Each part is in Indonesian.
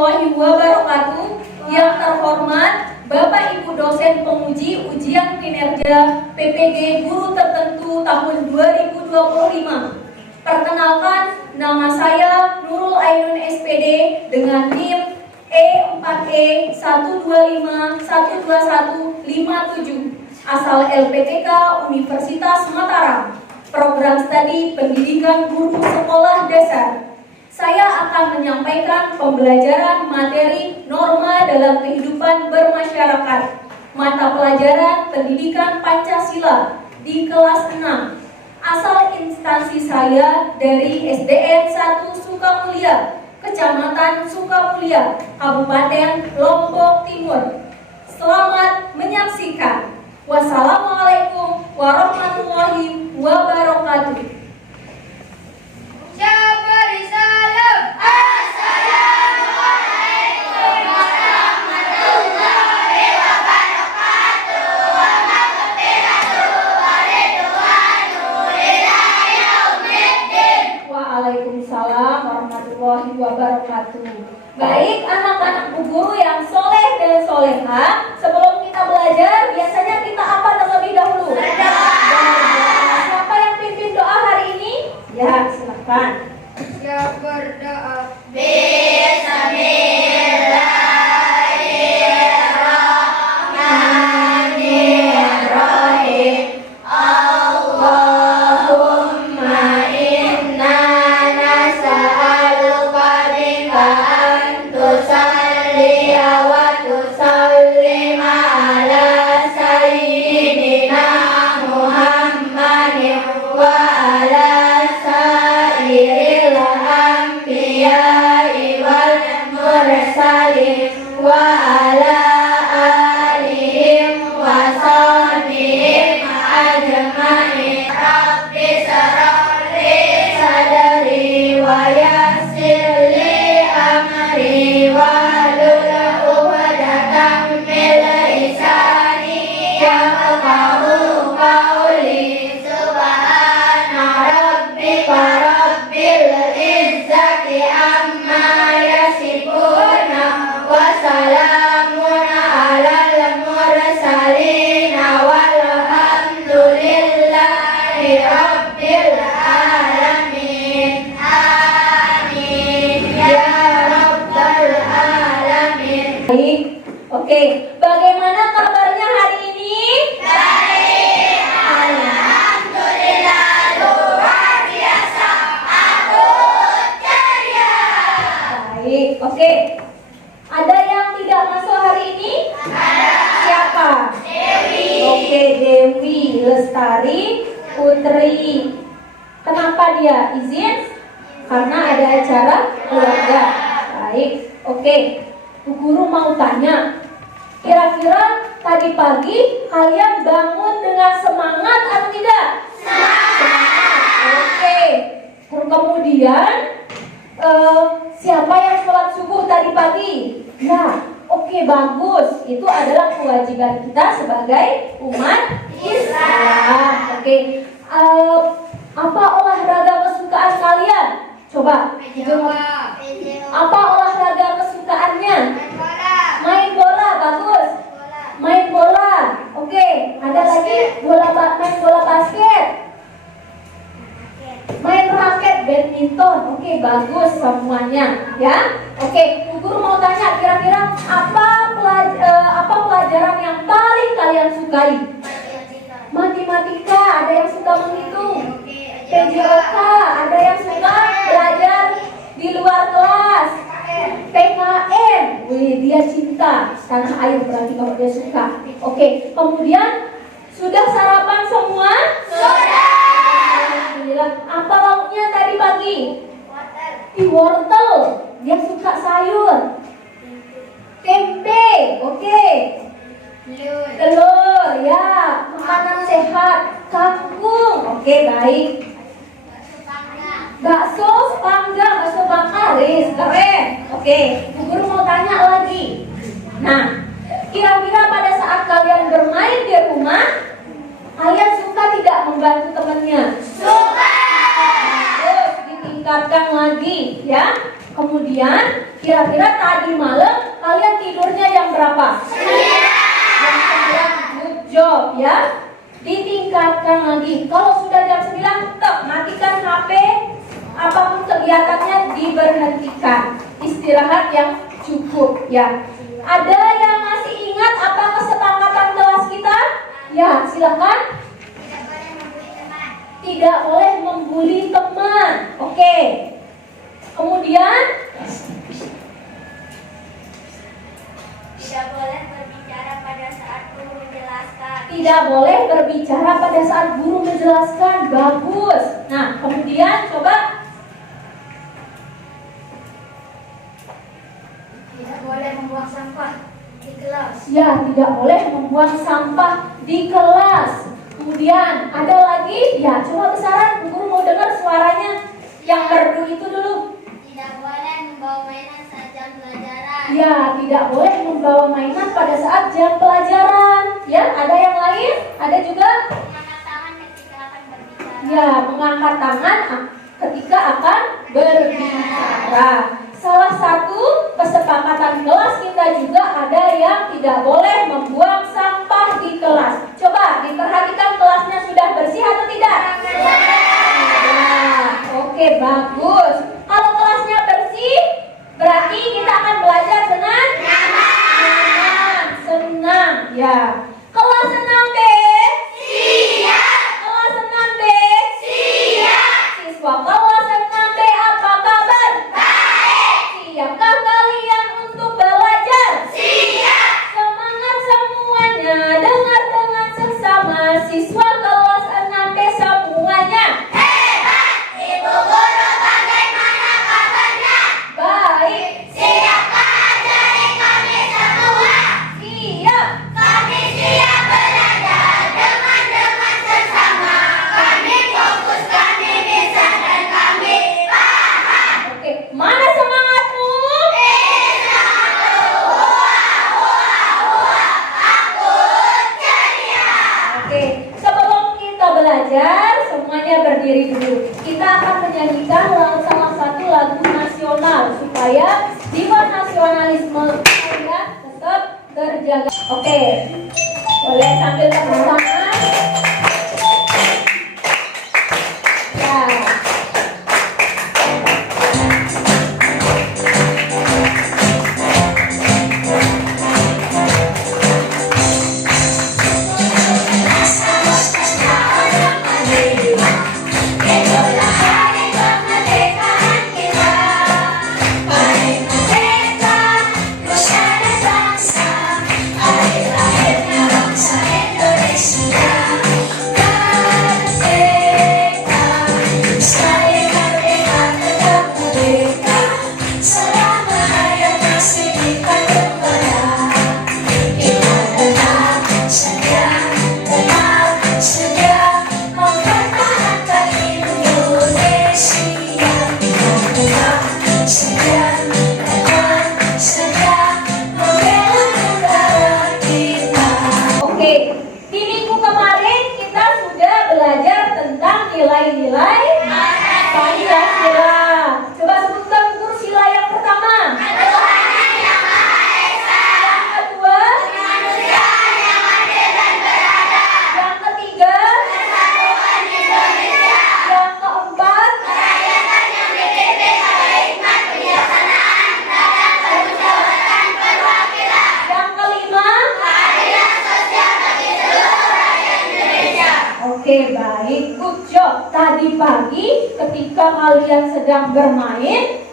warahmatullahi wabarakatuh. Yang terhormat Bapak Ibu dosen penguji ujian kinerja PPG Guru Tertentu tahun 2025. Perkenalkan, nama saya Nurul Ainun SPD dengan NIM E4E125121157, asal LPTK Universitas Mataram. Program studi Pendidikan Guru Sekolah Dasar. Saya akan menyampaikan pembelajaran materi norma dalam kehidupan bermasyarakat, mata pelajaran Pendidikan Pancasila di kelas 6. Asal instansi saya dari SDN 1 Sukamulya, Kecamatan Sukamulya, Kabupaten Lombok Timur. Selamat menyaksikan. Wassalamualaikum warahmatullahi wabarakatuh. Beri salam. Assalamualaikum warahmatullahi wabarakatuh. Wa maghfiratuhu wa ridwanuhu ila yaumiddin. Waalaikumsalam warahmatullahi wabarakatuh. Baik anak-anak Bu Guru yang soleh dan soleha, sebelum kita belajar biasanya kita apa terlebih dahulu? Siapa yang pimpin doa hari ini? Ya, silakan. Siap berdoa. Bismillahirrahmanirrahim. Allahumma inna nas'aluka bika an tusalliya wa tusallima ala sayyidina Muhammadin wa ala sairil anbiya'i wal mursalin wa ala alihim wa sahbihim ajma'in. Rabbi shrah li sadri wa yassir li amri wahlul 'uqdatam min lisani yafqahu qawli. Subhana rabbika rabbil izzati amma yasifuna wa salamun alal mursalin walhamdulillahi rabbil alamin. Amin ya rabbal alamin. Baik, oke. Bagaimana kabarnya hari ini? Baik, alhamdulillah, luar biasa. Aku ceria. Baik, oke. Ada yang tidak masuk hari ini? Ada. Siapa? Dewi. Oke, Dewi Lestari Putri. Kenapa dia izin? Karena ada acara keluarga. Baik, oke. Bu Guru mau tanya, kira-kira tadi pagi kalian bangun dengan semangat atau tidak? Semangat. Oke. Terus kemudian siapa yang sholat subuh tadi pagi? Ya, oke, bagus. Itu adalah kewajiban kita sebagai umat Islam. Oke. Apa olahraga kesukaan kalian? Coba. Apa olahraga kesukaannya? Main bola, bagus. Main bola. Oke, ada lagi main bola basket. Main raket badminton. Oke, bagus semuanya, ya. Oke, Bu Guru mau tanya, kira-kira apa pelajaran yang paling kalian sukai? Matematika, ada yang suka menghitung. PJOK, ada yang suka belajar di luar kelas. PKN, wih, dia cinta tanah air, berarti kalau dia suka. Oke, kemudian sudah sarapan semua? Sudah. Alhamdulillah. Apa lauknya tadi pagi? Wortel. Dia suka sayur. Tempe, oke. Telur, ya. Makanan sehat. Kangkung, oke, baik. Bakso panggang, bakso bakar, keren. Oke, Bu Guru mau tanya lagi. Nah, kira-kira pada saat kalian bermain di rumah, kalian suka tidak membantu temannya? Suka. Terus ditingkatkan lagi, ya. Kemudian kira-kira tadi malam kalian tidurnya jam berapa? Jam 9. Good job ya. Ditingkatkan lagi. Kalau sudah jam 9, tetap matikan HP. Apapun kegiatannya diberhentikan. Istirahat yang cukup ya. Ada yang masih ingat apa kesepakatan kelas kita? Ya, silakan. Tidak boleh membuli teman. Oke. Kemudian Tidak boleh berbicara pada saat guru menjelaskan. tidak boleh berbicara pada saat guru menjelaskan. Bagus. Nah, kemudian coba. Tidak boleh membuang sampah di kelas. Ya, tidak boleh membuang sampah di kelas. Kemudian ada lagi. Ya, coba besaran. Guru mau dengar suaranya. Yang merdu itu dulu. Tidak boleh membawa mainan saat jam pelajaran. Ya, tidak boleh membawa mainan pada saat jam pelajaran. Ya, ada yang lain? Ada juga? Mengangkat tangan ketika akan berbicara. Ya, mengangkat tangan ketika akan berbicara. Salah satu kesepakatan kelas kita juga ada yang tidak boleh membuang sampah di kelas. Coba diperhatikan kelasnya sudah bersih atau tidak? Nah, oke, bagus. Kalau kelasnya bersih, berarti kita akan belajar dengan nyaman, senang. Ya. Kelas 6B. Siap. Kelas 6B. Siap. Siswa kelas 6B apa kabar? Baik. Siapkah kalian untuk belajar? Siap. Semangat semuanya, dengar dengan seksama. Siswa kelas 6B semuanya. Hebat. Ibu guru bagaimana kabarnya? Baik. Siapkah ajari kami semua? Siap. Kami siap belajar dengan sesama. Kami fokus, kami bisa dan kami paham. Oke, mana semangatmu? Aku ceria. Oke, sebelum kita belajar, semuanya berdiri dulu. Kita akan menyanyikan salah satu lagu nasional supaya jiwa nasionalisme kalian tetap terjaga. Oke, boleh sambil tepuk tangan. Ya. Itulah hari kemerdekaan kita. Hari merdeka, nusa dan bangsa. Hari lahirnya bangsa Indonesia. Merdeka, sekali merdeka tetap merdeka. Selama hayat masih dikandung badan. Kita tetap sedia mempertahankan Indonesia. Kita tetap sedia membela negara kita. Oke, di minggu kemarin kita sudah belajar tentang nilai-nilai Pancasila. Coba sebutkan guru sila yang pertama. Tuhan yang Maha Esa, Yang kedua, kemanusiaan yang adil dan beradab, yang ketiga, persatuan Indonesia, yang keempat, kerakyatan yang dipimpin oleh hikmat kebijaksanaan dalam permusyawaratan perwakilan, yang kelima. keadilan sosial bagi seluruh rakyat Indonesia. Oke, baik, good job. Tadi pagi ketika kalian sedang bermain,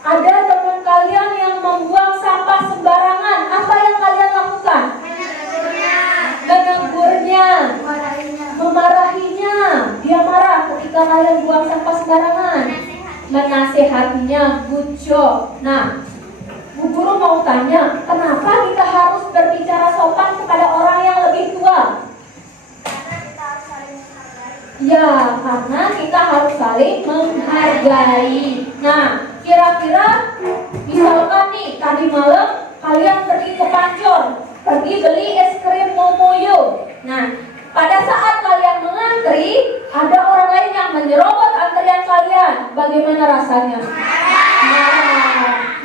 ada teman kalian yang membuang sampah sembarangan. Apa yang kalian lakukan? Menegurnya, memarahinya. Dia marah ketika kalian buang sampah sembarangan. Menasehatinya, good job. Nah, Bu Guru mau tanya, kenapa kita harus berbicara sopan kepada orang yang lebih tua? Ya, karena kita harus saling menghargai. Nah, kira-kira misalkan nih, tadi malam kalian pergi ke Pancor, pergi beli es krim Momoyo. Nah, pada saat kalian mengantri, ada orang lain yang menyerobot antrian kalian. Bagaimana rasanya? Marah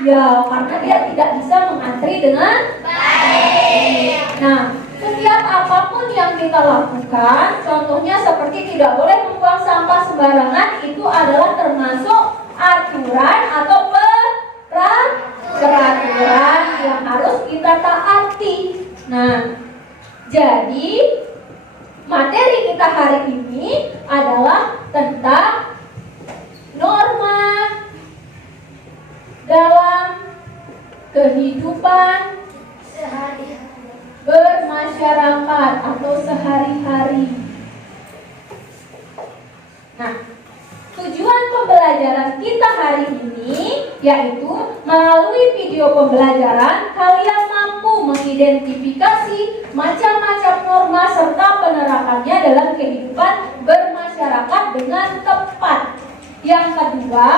Ya, karena dia tidak bisa mengantri dengan baik. Nah, setiap apapun yang kita lakukan, contohnya seperti tidak boleh membuang sampah sembarangan, itu adalah termasuk aturan atau peraturan yang harus kita taati. Nah, jadi materi kita hari ini adalah tentang norma dalam kehidupan bermasyarakat atau sehari-hari. Nah, tujuan pembelajaran kita hari ini yaitu melalui video pembelajaran kalian mampu mengidentifikasi macam-macam norma serta penerapannya dalam kehidupan bermasyarakat dengan tepat. Yang kedua,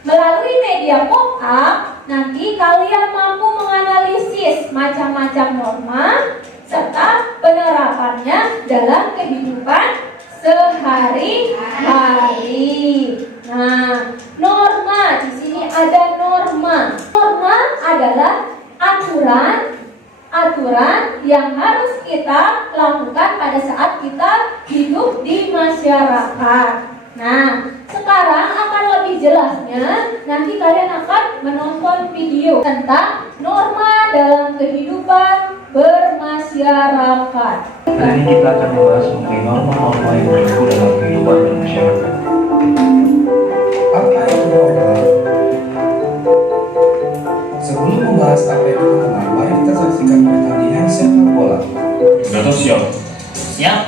melalui media pop-up nanti kalian mampu menganalisis macam-macam norma serta penerapannya dalam kehidupan sehari-hari. Nah, norma di sini ada norma. Norma adalah aturan yang harus kita lakukan pada saat kita hidup di masyarakat. Nah, sekarang akan lebih jelasnya nanti kalian akan menonton video tentang norma dalam kehidupan bermasyarakat. Hari ini kita akan membahas mengenai norma-norma yang berlaku dalam kehidupan bermasyarakat. Apa itu norma? Sebelum membahas apa itu norma, mari kita saksikan pertandingan sepak bola. Sudah siap? Siap?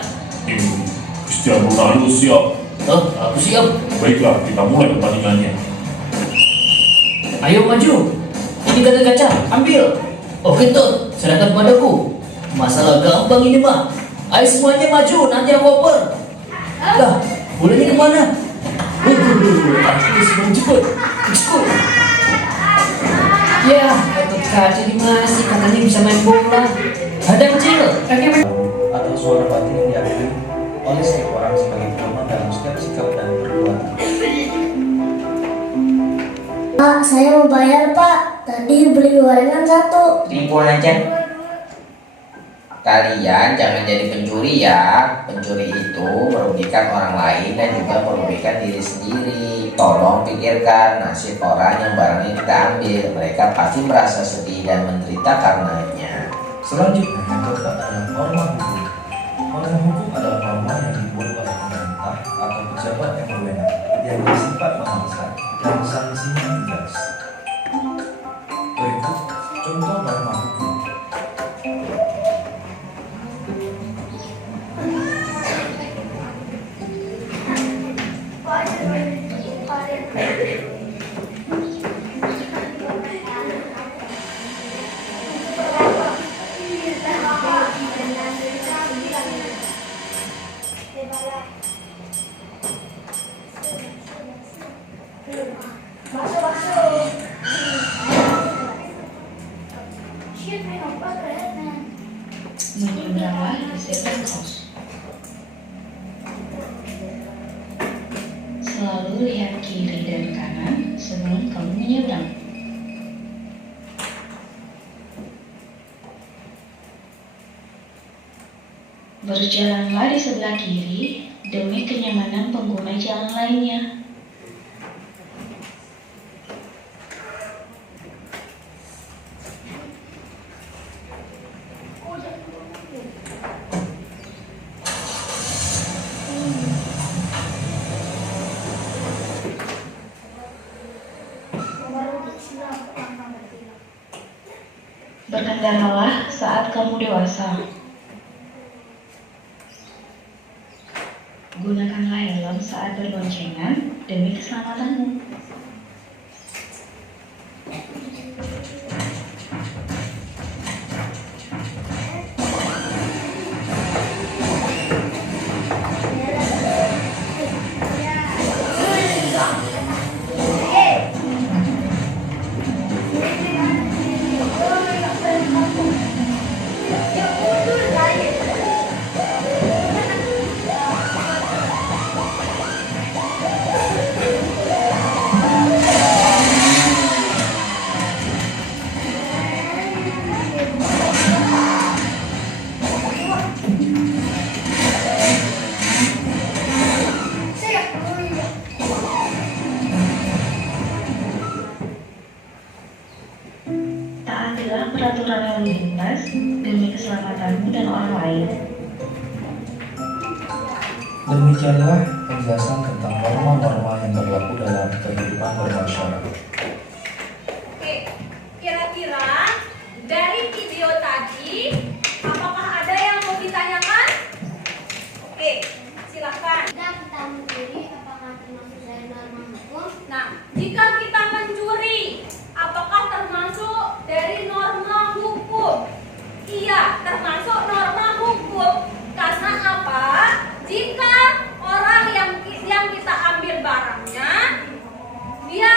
Cristiano Ronaldo siap. Oh, aku siap. Baiklah, kita mulai pertandingannya. Ayo maju. Ini kaca-kaca, ambil. Oke tuh, serahkan padaku. Masalah gampang ini mah. Ayo semuanya maju, nanti aku oper. Lah, bolanya kemana? Aku semua jemput. Ya, Gatot Kaca dimasi, katanya bisa main bola. Ada kecil. Atau suara batin yang diakui oleh setiap orang sebagai pedoman dalam setiap sikap dan perbuatan. Pak, saya mau bayar Pak. Tadi beli gorengan 1. Ribuan aja. Kalian jangan jadi pencuri ya. Pencuri itu merugikan orang lain dan juga merugikan diri sendiri. Tolong pikirkan nasib orang yang barangnya kita ambil. Mereka pasti merasa sedih dan menderita karenanya. Selanjutnya yang keempat adalah norma hukum. Norma hukum adalah norma yang dibuat oleh pemerintah atau pejabat yang berwenang yang bersifat memaksa dan sanksinya tegas. Berikut contoh norma hukum. Menyeberanglah ke zebra cross. Selalu lihat kiri dan kanan sebelum kamu menyeberang. Berjalanlah di sebelah kiri demi kenyamanan pengguna jalan lainnya. Berkendaralah saat kamu dewasa. Gunakanlah helm saat berboncengan demi keselamatanmu. aturan lalu lintas demi keselamatanmu dan orang lain. Demikianlah penjelasan tentang norma-norma yang berlaku dalam kehidupan bermasyarakat. Oke, kira-kira dari video tadi, apakah ada yang mau ditanyakan? Oke, silakan. Jika kita mencuri, apakah termasuk dari norma hukum? Nah, jika kita mencuri, apakah termasuk dari norma hukum? Iya, termasuk norma hukum. Karena apa? Jika orang yang kita ambil barangnya, dia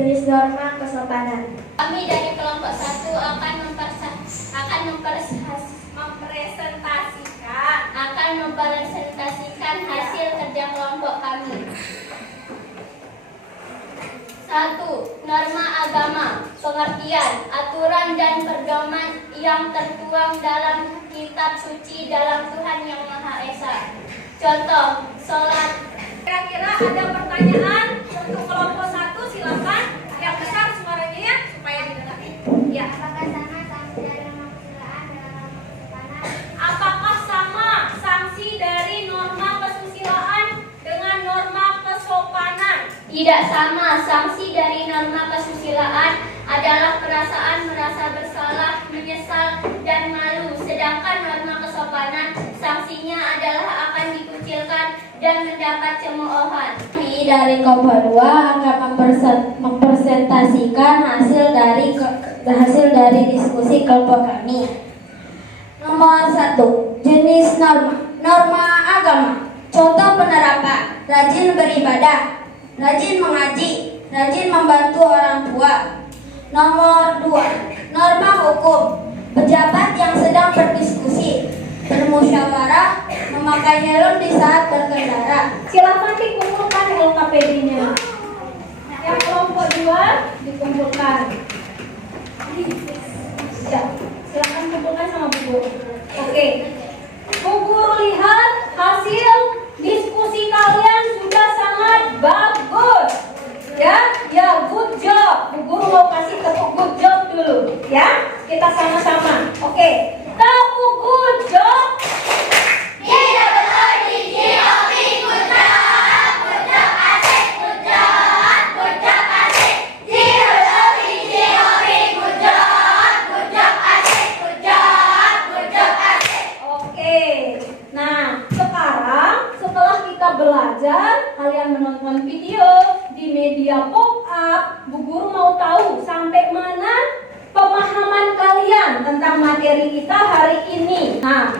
jenis norma kesopanan. Kami dari kelompok 1 akan mempresentasikan hasil kerja kelompok kami. 1. Norma agama, pengertian, aturan dan pedoman yang tertuang dalam kitab suci dalam Tuhan Yang Maha Esa. Contoh, sholat. Kira-kira ada pertanyaan untuk kelompok 1, silakan. Yang besar suaranya ya, supaya didengar. Ya. Apakah sama sanksi dari norma kesusilaan dengan norma kesopanan? Tidak sama. Sanksi dari norma kesusilaan adalah perasaan merasa bersalah, menyesal, dan malu. Sedangkan norma kesopanan sanksinya adalah akan dikucilkan dan mendapat cemoohan. Kami dari kelompok 2 akan mempresentasikan hasil dari diskusi kelompok kami. Nomor 1. Jenis norma agama. Contoh penerapan: rajin beribadah, rajin mengaji, rajin membantu orang tua. Nomor 2. Norma hukum. Pejabat yang sedang berdiskusi, bermusyawarah, memakai helm di saat berkendara. Silakan dikumpulkan LKPD-nya. Yang kelompok 2 dikumpulkan. Ya, silakan kumpulkan sama Bu Guru. Oke. Bu Guru lihat hasil diskusi kalian sudah sangat bagus. Ya, good job. Bu Guru mau kasih tepuk good job dulu, ya. Kita sama-sama. Oke. Tepuk good job. Belajar, kalian menonton video di media pop-up. Bu Guru mau tahu sampai mana pemahaman kalian tentang materi kita hari ini. Nah,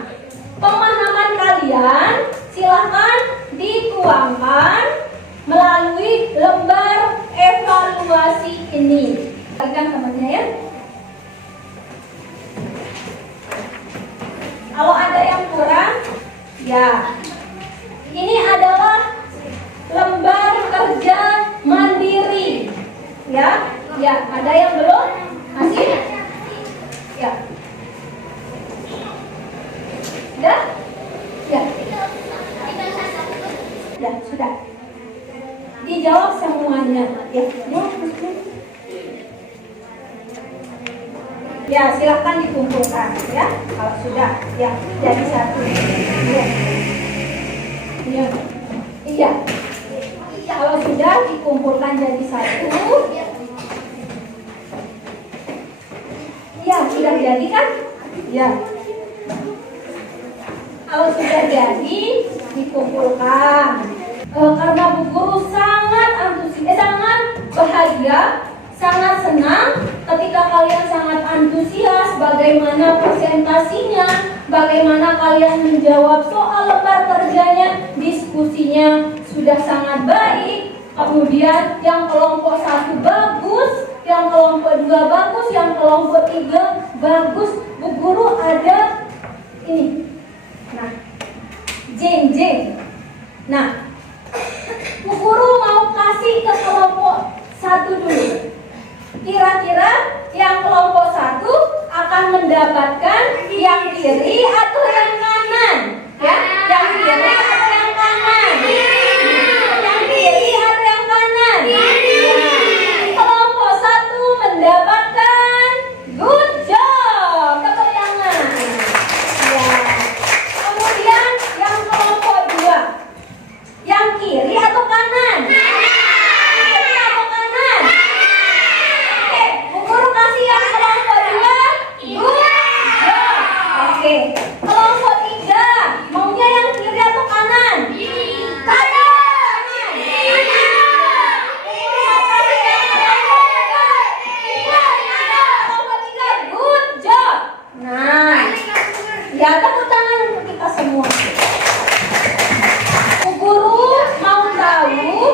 pemahaman kalian silahkan dituangkan melalui lembar evaluasi ini. Pegang temannya ya. Kalau ada yang kurang, ya. Ini adalah lembar kerja mandiri. Ya, ada yang belum? Masih? Ya. Sudah? Ya. Ya, sudah. Dijawab semuanya. Ya. Ya, silakan dikumpulkan ya. Kalau sudah, ya, jadi satu. Ya. Iya. Kalau sudah dikumpulkan jadi satu. Iya, sudah jadi kan? Ya. Kalau sudah jadi dikumpulkan. Karena Bu Guru sangat antusias, sangat bahagia, sangat senang ketika kalian sangat antusias bagaimana presentasinya, bagaimana kalian menjawab soal lembar kerjanya, diskusinya sudah sangat baik. Kemudian yang kelompok 1 bagus, yang kelompok 2 bagus, yang kelompok 3 bagus. Bu Guru ada ini. Nah, jeng. Nah, Bu Guru mau kasih ke kelompok 1 dulu. Kira-kira yang kelompok 1 akan mendapatkan yang kiri atau yang kanan? Ya, yang kiri atau yang kanan? Yang kiri atau yang kanan? Kelompok 1 mendapatkan good job. Tepuk tangan. Ya. Kemudian yang kelompok 2, yang kiri atau kanan? Kiri atau kanan? Oke, Bu Guru kasih yang kelompok 2 good job. Oke, kelompok 3 maunya yang kiri atau kanan? Kanan. Kelompok 3 good job. Nah, ya tepuk tangan untuk kita semua. Bu Guru mau tahu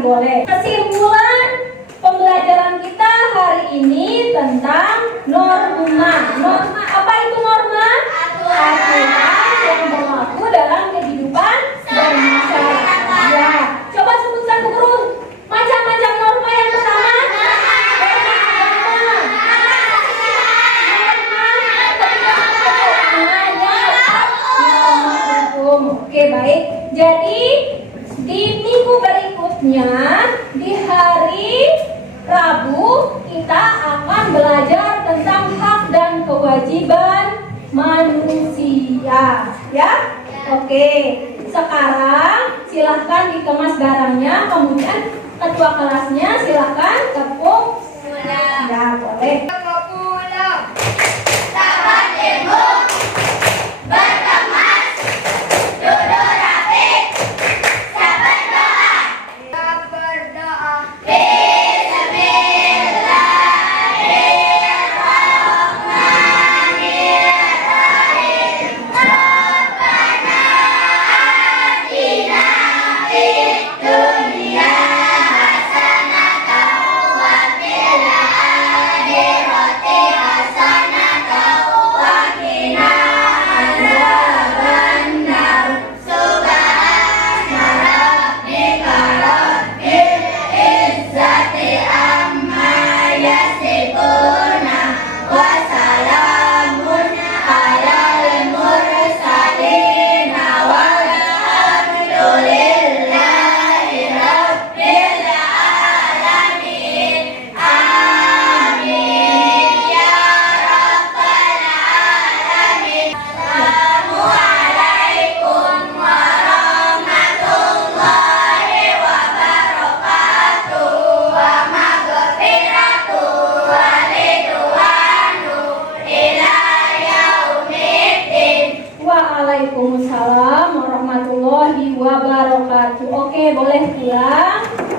boleh. Kesimpulan pembelajaran kita hari ini tentang norma. Norma apa itu norma? Aturan yang berlaku dalam kehidupan bermasyarakat. Ya, coba sebutkan Bu Guru macam-macam norma yang pertama. Oke, baik. Jadi di minggu berikutnya di hari Rabu kita akan belajar tentang hak dan kewajiban manusia, ya. Oke. Sekarang silahkan dikemas barangnya, kemudian ketua kelasnya silahkan tepuk. Ya, boleh. Waalaikumsalam warahmatullahi wabarakatuh. Oke, boleh pulang.